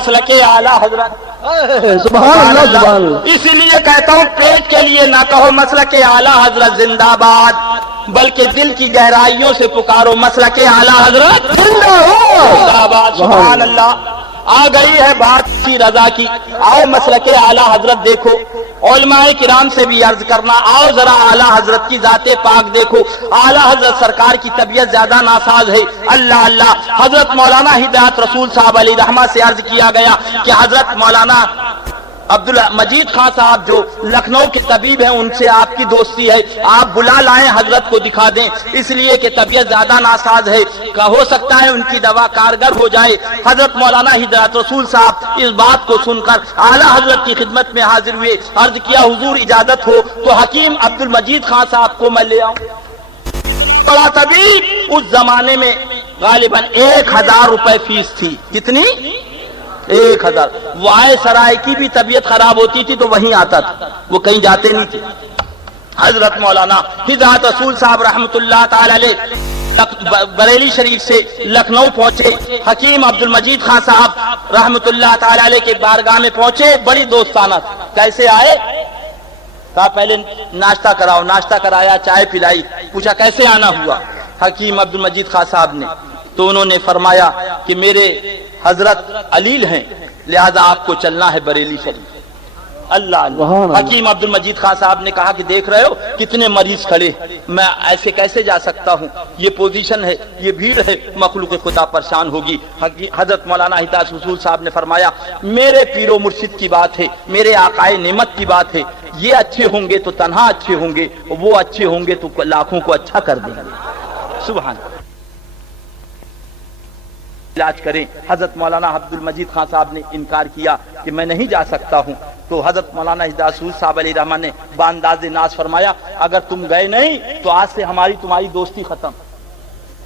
مسلک اعلیٰ حضرت سبحان اللہ سبحان اللہ. اسی لیے کہتا ہوں پیٹ کے لیے نہ کہو مسلک اعلیٰ حضرت زندہ باد، بلکہ دل کی گہرائیوں سے پکارو مسلک اعلیٰ حضرت زندہ باد. سبحان اللہ. آ گئی ہے بات کی رضا کی. آؤ مسلک اعلیٰ حضرت دیکھو. علماء کرام سے بھی عرض کرنا، آؤ ذرا اعلیٰ حضرت کی ذات پاک دیکھو. اعلیٰ حضرت سرکار کی طبیعت زیادہ ناساز ہے. اللہ اللہ. حضرت مولانا ہدایت رسول صاحب علیہ رحمہ سے عرض کیا گیا کہ حضرت مولانا عبدالمجید خان صاحب جو لکھنؤ کے طبیب ہیں ان سے آپ کی دوستی ہے، آپ بلا لائیں حضرت کو دکھا دیں، اس لیے کہ طبیعت زیادہ ناساز ہے، ہو سکتا ہے ان کی دوا کارگر ہو جائے. حضرت مولانا ہدایت رسول صاحب اس بات کو سن کر اعلیٰ حضرت کی خدمت میں حاضر ہوئے. عرض کیا حضور اجازت ہو تو حکیم عبدالمجید خان صاحب کو میں لے آؤں. بڑا طبیب، اس زمانے میں غالباً 1000 روپے فیس تھی. کتنی؟ 1000. وائے سرائے کی بھی طبیعت خراب ہوتی تھی تو وہیں آتا تھا، وہ کہیں جاتے نہیں تھے. حضرت مولانا ہدایت رسول صاحب رحمت اللہ تعالی علیہ بریلی شریف سے لکھنؤ پہنچے. حکیم عبدالمجید خان صاحب رحمت اللہ تعالی علیہ کے بارگاہ میں پہنچے. بڑی دوستانہ تھا. کیسے آئے؟ کہا پہلے ناشتہ کراؤ. ناشتہ کرایا، چائے پلائی. پوچھا کیسے آنا ہوا حکیم عبدالمجید خان صاحب نے؟ تو انہوں نے فرمایا کہ میرے حضرت علیل ہیں، لہذا آپ کو چلنا ہے بریلی شریف. اللہ اللہ. حکیم عبدالمجید خان صاحب نے کہا کہ دیکھ رہے ہو کتنے مریض کھڑے، میں ایسے کیسے جا سکتا ہوں؟ یہ پوزیشن ہے، یہ بھیڑ ہے، مخلوق خدا پریشان ہوگی. حضرت مولانا ہدایت رسول صاحب نے فرمایا میرے پیر و مرشد کی بات ہے، میرے آقائے نعمت کی بات ہے. یہ اچھے ہوں گے تو تنہا اچھے ہوں گے، وہ اچھے ہوں گے تو لاکھوں کو اچھا کر دیں گے. سبحان اللہ. علاج کریں. حضرت مولانا عبدالمجید خان صاحب نے انکار کیا کہ میں نہیں جا سکتا ہوں. تو حضرت مولانا ہدایت رسول صاحب علیہ رحمان نے بانداز ناز فرمایا اگر تم گئے نہیں تو آج سے ہماری تمہاری دوستی ختم،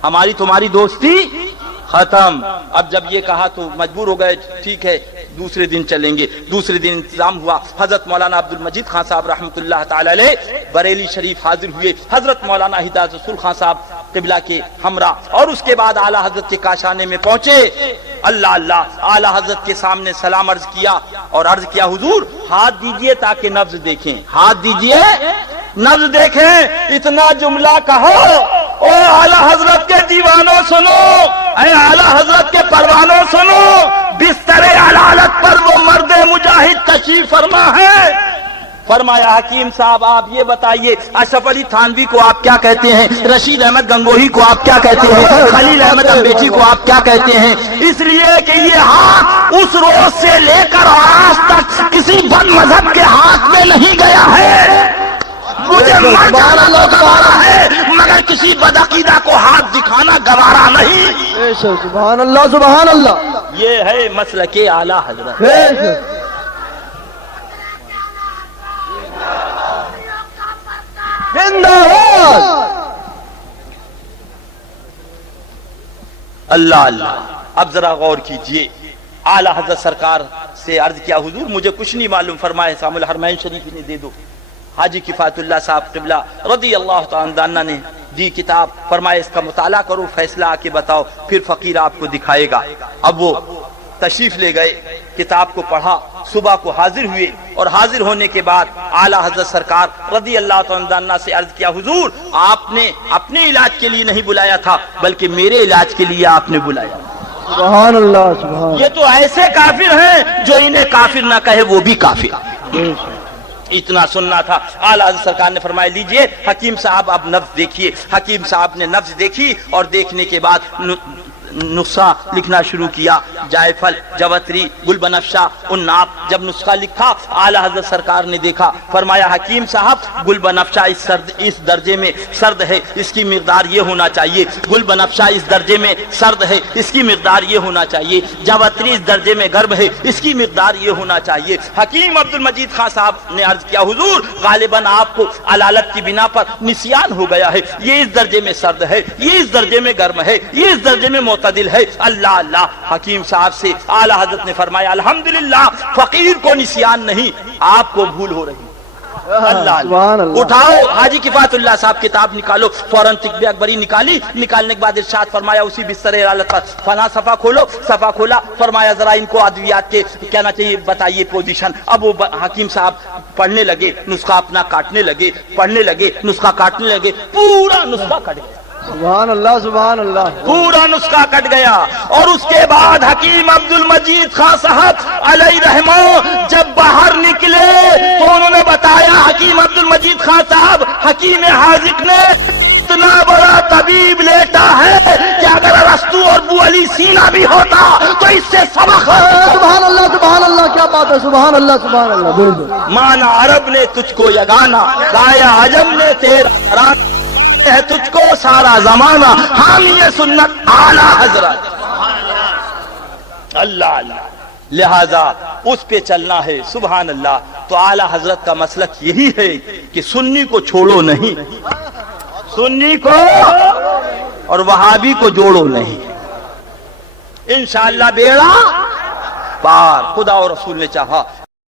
ہماری تمہاری دوستی ختم. اب جب یہ کہا تو مجبور ہو گئے، ٹھیک ہے دوسرے دن چلیں گے. دوسرے دن انتظام ہوا. حضرت مولانا عبدالمجید خان صاحب رحمت اللہ تعالی علیہ بریلی شریف حاضر ہوئے. حضرت مولانا ہدایت رسول خان صاحب قبلہ کے ہمراہ اور اس کے بعد اعلیٰ حضرت کے کاشانے میں پہنچے. اللہ اللہ. اعلیٰ حضرت کے سامنے سلام عرض کیا اور عرض کیا حضور ہاتھ دیجئے تاکہ نبض دیکھیں. ہاتھ دیجئے نبض دیکھیں. اتنا جملہ کہو. او اعلیٰ حضرت کے دیوانوں سنو، اے اعلیٰ حضرت کے پروانوں سنو، بستر علالت پر وہ مرد مجاہد تشریف فرما ہے. فرمایا حکیم صاحب آپ یہ بتائیے اشرف علی تھانوی کو آپ کیا کہتے ہیں، رشید احمد گنگوہی کو آپ کیا کہتے ہیں، خلیل احمد امبیٹی کو آپ کیا کہتے ہیں؟ اس لیے کہ یہ ہاتھ اس روز سے لے کر آج تک کسی بد مذہب کے ہاتھ میں نہیں گیا ہے. مجھے مر جانا گوارا ہے مگر کسی بدعقیدہ کو ہاتھ دکھانا گوارا نہیں. سبحان اللہ سبحان اللہ. یہ ہے مسلک اعلیٰ حضرت. اللہ اللہ. اب ذرا غور کیجئے. اعلیٰ حضرت سرکار سے عرض کیا حضور مجھے کچھ نہیں معلوم. فرمائے سام الحرمین شریف انہیں دے دو. حاجی کفایت اللہ صاحب قبلہ رضی اللہ تعالیٰ عنہ نے دی کتاب. فرمائے اس کا مطالعہ کرو، فیصلہ آ کے بتاؤ، پھر فقیر آپ کو دکھائے گا. اب وہ تشریف لے گئے، کتاب کو پڑھا، صبح کو حاضر ہوئے اور حاضر ہونے کے بعد اعلیٰ حضرت سرکار رضی اللہ تعالیٰ عنہ سے عرض کیا حضور آپ نے اپنے علاج کے لیے نہیں بلایا تھا بلکہ میرے علاج کے لیے آپ نے بلایا. سبحان اللہ سبحان. یہ تو ایسے کافر ہیں جو انہیں کافر نہ کہے وہ بھی کافر. اتنا سننا تھا. اعلیٰ حضرت سرکار نے فرمایا لیجئے حکیم صاحب اب نبض دیکھیے. حکیم صاحب نے نبض دیکھی اور دیکھنے کے بعد نسخہ لکھنا شروع کیا. جائفل، جوتری، گل بنفشہ، عناب. جب نسخہ لکھا اعلیٰ حضرت سرکار نے دیکھا. فرمایا حکیم صاحب گل بنفشہ اس درجے میں سرد ہے، اس کی مقدار یہ ہونا چاہیے. گل بنفشہ اس درجے میں سرد ہے، اس کی مقدار یہ ہونا چاہیے. جوتری اس درجے میں گرم ہے، اس کی مقدار یہ ہونا چاہیے. حکیم عبدالمجید خان صاحب نے عرض کیا حضور غالباً آپ کو علالت کی بنا پر نسیان ہو گیا ہے. یہ اس درجے میں سرد ہے، یہ اس درجے میں گرم ہے، یہ اس درجے میں معتدل ہے. اللہ اللہ. حکیم صاحب سے اعلیٰ حضرت نے فرمایا الحمدللہ فقیر کو نسیان نہیں، آپ کو بھول ہو رہی. اللہ سبحان اللہ۔ اٹھاؤ حاجی کفایت اللہ صاحب کتاب نکالو، فوراً طب اکبری نکالی، نکالنے کے بعد ارشاد فرمایا اسی بستر حالت پر فلاں صفحہ کھولو، صفحہ کھولا، فرمایا ذرا ان کو ادویات کے کہنا چاہیے بتائیے پوزیشن۔ اب وہ حکیم صاحب پڑھنے لگے، نسخہ اپنا کاٹنے لگے، پڑھنے لگے، نسخہ کاٹنے لگے، پورا نسخہ کٹ گیا، سبحان اللہ سبحان اللہ۔ پورا نسخہ کٹ گیا۔ اور اس کے بعد حکیم عبد المجید خان صاحب علیہ رحمہ جب باہر نکلے تو انہوں نے بتایا، حکیم عبد المجید خان صاحب حکیم حاذق نے اتنا بڑا طبیب لیٹا ہے کہ اگر ارسطو اور ابو علی سینا بھی ہوتا تو اس سے سبق سبحان اللہ سبحان اللہ، کیا بات ہے، سبحان اللہ سبحان اللہ، بالکل۔ مانا عرب نے تجھ کو یگانا، گایا عجم نے تیرا ہے تجھ کو سارا زمانہ، حامی سنت اعلی حضرت۔ اللہ اللہ، لہذا اس پہ چلنا ہے، سبحان اللہ۔ تو اعلی حضرت کا مسلک یہی ہے کہ سنی کو چھوڑو نہیں، سنی کو اور وہابی کو جوڑو نہیں، انشاءاللہ بیڑا پار۔ خدا اور رسول نے چاہا